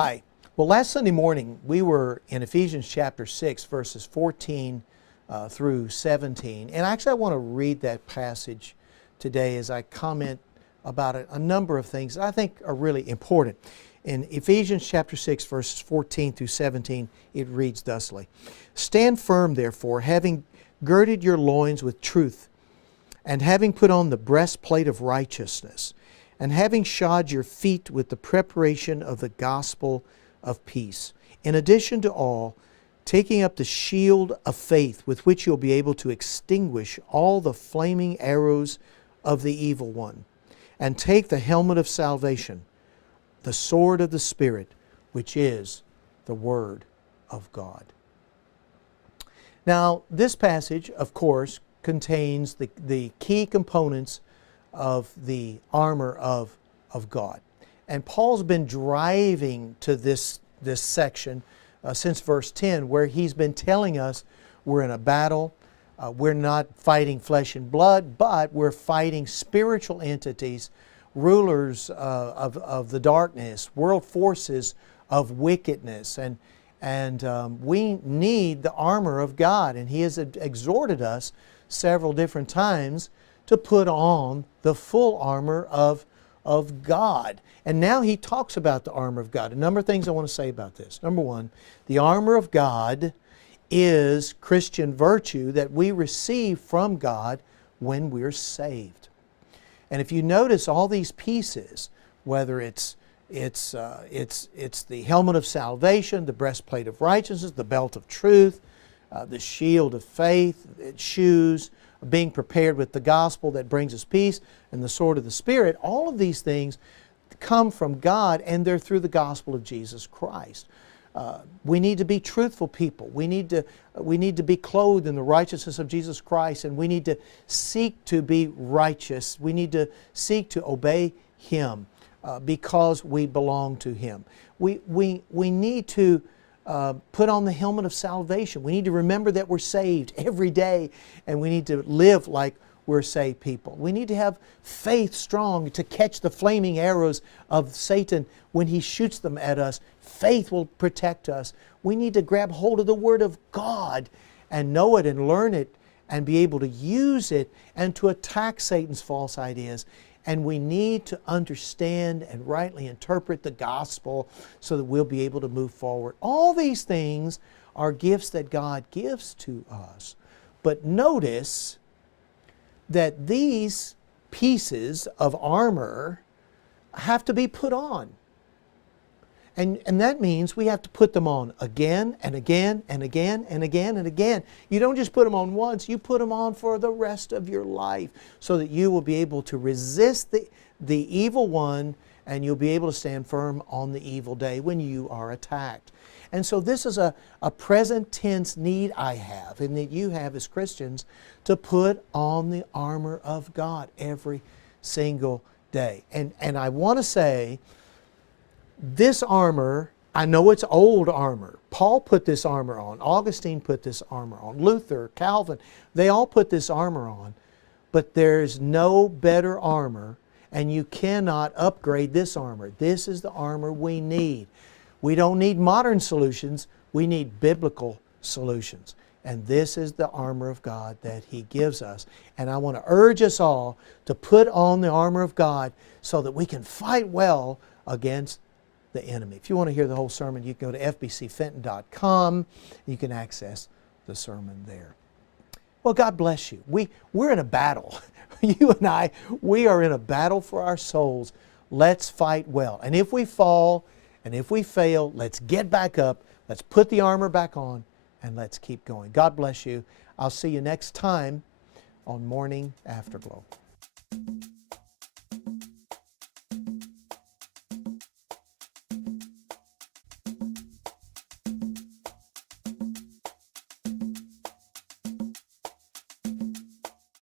Hi. Well, last Sunday morning we were in Ephesians chapter 6, verses 14 through 17. And actually I want to read that passage today as I comment about a number of things that I think are really important. In Ephesians chapter 6, verses 14 through 17, it reads thusly: "Stand firm, therefore, having girded your loins with truth, and having put on the breastplate of righteousness, and having shod your feet with the preparation of the gospel of peace. In addition to all, taking up the shield of faith with which you'll be able to extinguish all the flaming arrows of the evil one. And take the helmet of salvation, the sword of the Spirit, which is the Word of God." Now, this passage, of course, contains the key components of the armor of God. And Paul's been driving to this section since verse 10, where he's been telling us we're in a battle. We're not fighting flesh and blood, but we're fighting spiritual entities, rulers of the darkness, world forces of wickedness. And we need the armor of God. And he has exhorted us several different times to put on the full armor of God. And now he talks about the armor of God. A number of things I want to say about this. Number one, the armor of God is Christian virtue that we receive from God when we're saved. And if you notice all these pieces, whether it's the helmet of salvation, the breastplate of righteousness, the belt of truth, the shield of faith, shoes, being prepared with the gospel that brings us peace, and the sword of the Spirit, all of these things come from God, and they're through the gospel of Jesus Christ. We need to be truthful people. We need to be clothed in the righteousness of Jesus Christ, and we need to seek to be righteous. We need to seek to obey Him because we belong to Him. We need to put on the helmet of salvation. We need to remember that we're saved every day, and we need to live like we're saved people. We need to have faith strong to catch the flaming arrows of Satan when he shoots them at us. Faith will protect us. We need to grab hold of the Word of God and know it and learn it and be able to use it and to attack Satan's false ideas. And we need to understand and rightly interpret the gospel so that we'll be able to move forward. All these things are gifts that God gives to us. But notice that these pieces of armor have to be put on. And that means we have to put them on again and again and again and again and again. You don't just put them on once, you put them on for the rest of your life so that you will be able to resist the evil one, and you'll be able to stand firm on the evil day when you are attacked. And so this is a present tense need I have, and that you have as Christians, to put on the armor of God every single day. And I want to say, this armor, I know it's old armor. Paul put this armor on. Augustine put this armor on. Luther, Calvin, they all put this armor on. But there's no better armor, and you cannot upgrade this armor. This is the armor we need. We don't need modern solutions. We need biblical solutions. And this is the armor of God that He gives us. And I want to urge us all to put on the armor of God so that we can fight well against the enemy. If you want to hear the whole sermon, you can go to fbcfenton.com. You can access the sermon there. Well, God bless you. We're in a battle. You and I, we are in a battle for our souls. Let's fight well. And if we fall and if we fail, let's get back up. Let's put the armor back on, and let's keep going. God bless you. I'll see you next time on Morning Afterglow.